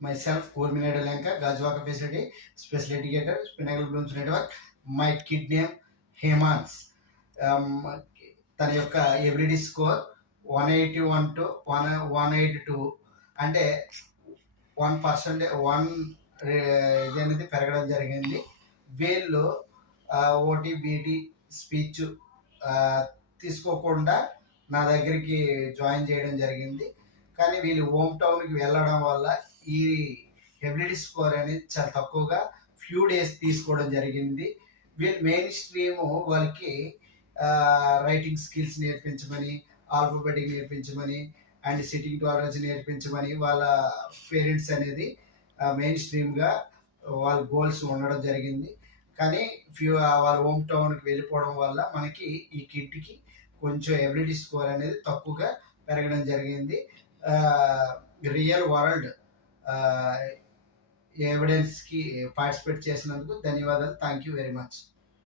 myself, Coordinator Lanka, Gajwaka Facility, Special Educator, Pinnacle Blooms Network. My kid name Hemans. తన యొక్క ఎవ్రీడీ score 181 to 182, అంటే 1% ఇది అనేది పెరగడం జరిగింది. వీళ్ళు ఓటీ బీటీ స్పీచ్ తీసుకోకుండా నా దగ్గరికి జాయిన్ చేయడం జరిగింది. కానీ వీళ్ళు హోమ్ టౌన్కి వెళ్ళడం వల్ల ఈ ఎబిలిటీ స్కోర్ అనేది చాలా తక్కువగా ఫ్యూ డేస్ తీసుకోవడం జరిగింది. వీళ్ళు మెయిన్ స్ట్రీమ్ వాళ్ళకి రైటింగ్ స్కిల్స్ నేర్పించమని, ఆల్ఫాబెటిక్ నేర్పించమని అండ్ సిట్టింగ్ టాలరెన్స్ నేర్పించమని వాళ్ళ పేరెంట్స్ అనేది మెయిన్ స్ట్రీమ్గా వాళ్ళ గోల్స్ ఉండడం జరిగింది. కానీ వాళ్ళ హోమ్ టౌన్కి వెళ్ళిపోవడం వల్ల మనకి ఈ కిడ్కి కొంచెం ఎబిలిటీ స్కోర్ అనేది తక్కువగా పెరగడం జరిగింది. రియల్ వరల్డ్ ఎవిడెన్స్కి పార్టిసిపేట్ చేసినందుకు ధన్యవాదాలు. Thank you very much.